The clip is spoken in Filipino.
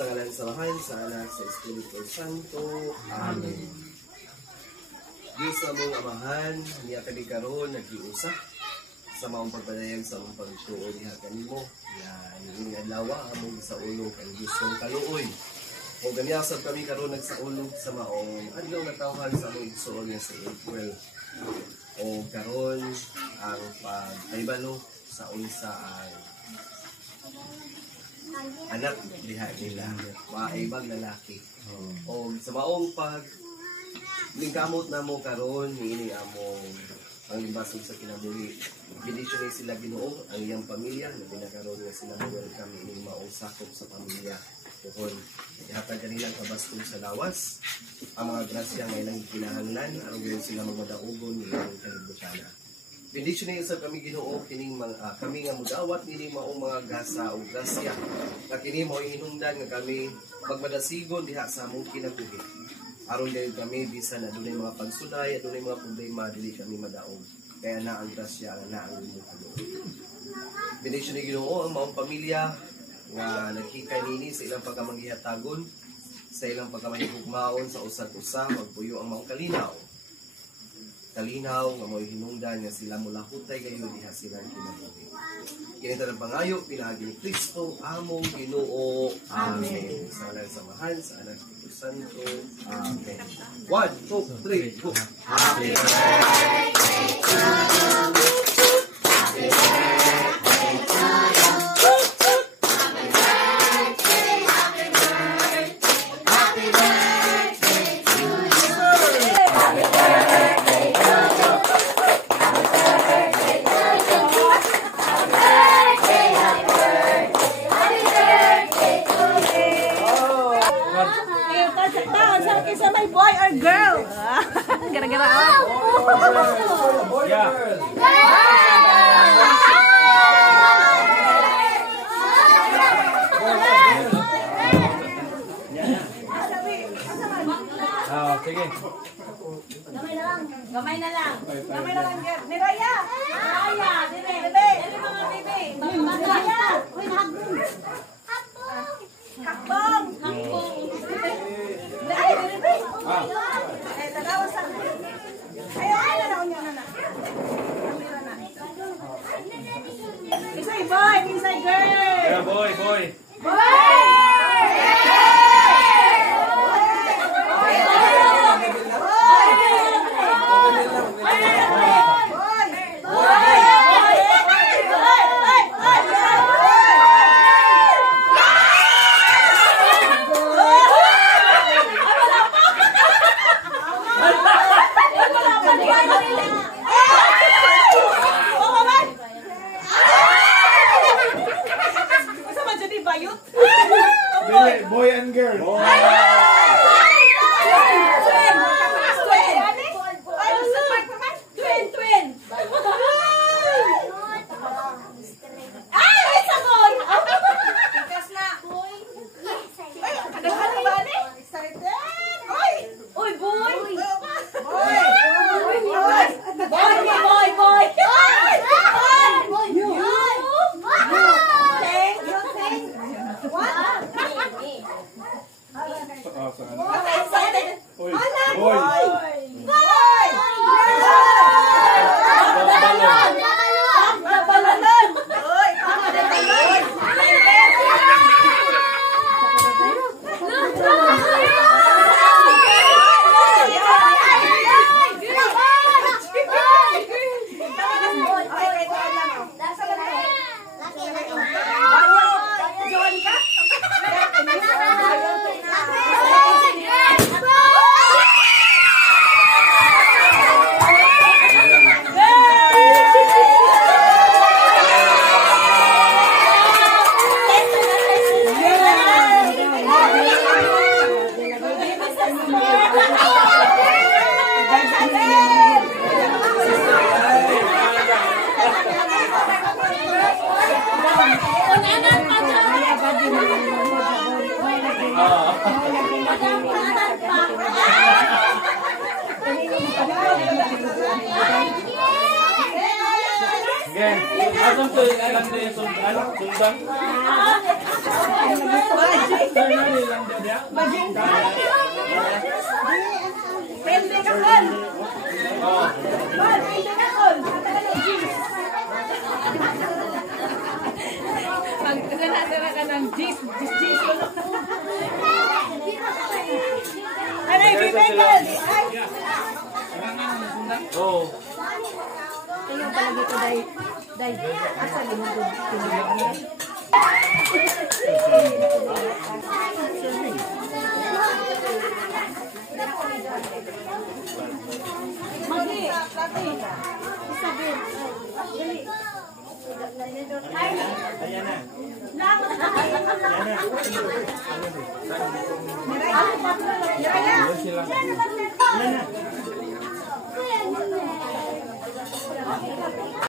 Sa ngalan sa Bahay, sa Anak, sa Espiritu Santo. Amen. Diyos sa mong amahan, niya kami karoon, nag-iusa sa maong pagpadayan sa mong pagtuon niya kanimo. Yan, yung adlawa, among sa ulong ang Diyos yung kaluoy. O ganiyasab kami karoon nagsaulog sa maong adlaw na tawhan sa among igsoon niya sa April. O karoon ang pagkaibalo sa unsa ang anak diha nila, maibag lalaki. O sa maong pag lingkamot na mo karon niini among ang libasog sa kinabuhi. Bidisyon sila Ginoo ang iyang pamilya na pinakaroon nga sila welcome ining maong sakop sa pamilya. Tuhon ihatag kanilang kabastong sa lawas ang mga grasya nga ilang kinahanglan aron gayon sila magmadaugon nilang kalibutan. Bendisyon niyo sa kami Ginoo kining mga kami nga mudawat nining maong mga gasa o grasya na kini mao hinungdan nga kami magmadasigon diha sa among kinabuhi. Aron dahil kami bisan adunay mga pagsuday, adunay mga problema dili kami madaog. Kaya na ang grasya na ang imong Ginoo. Bendisyon ni Ginoo ang maong pamilya nga nagkikay nini sa ilang pagkamanggihatagon, sa ilang pagkamahigugmaon sa usag-usa, magpuyo ang maong kalinaw. Kalinaw nga mo'y hinungdan nga sila mula hutay gayon diha silang kinabuhi. Kinita ng pangayo, pinagi ni Kristo, among Ginoo. Amen. Sa ngalan sa Mahal, sa Anak Espiritu Santo. Amen. 1, 2, 3, go! Happy birthday to you. Happy birthday to you. Happy birthday, happy birthday, happy birthday to you. Happy birthday to you. Happy birthday to you. Isa may boy or girl? Gara-gara ako. Boy or girl? Sige. Gamay na lang. Gamay na lang. Gamay na lang, girl. Miraya! Miraya! Bebe! Bebe! Mga bebe! Miraya! Uy, hakbong! Hakbong! Hakbong! Ay, bebe! Ay, tagawas sa akin. Ay, na unya na. Isay boy! Isay girl! Yeah, boy! Boy! Boy and girl. Asam tu alam dia sultan. Maging pwede ka kon. Pwede ka kon. Katagal ng jeans. Magkakasara ka ng jeans. Jeans ko. Aray, bibigyan. Ay. Oo. Tingnan pala dito, Day. Asa ginugod? Magi, ate. Isabel. Dali. Ay. Ayan na. Lang. Niraya. Sila. Niraya.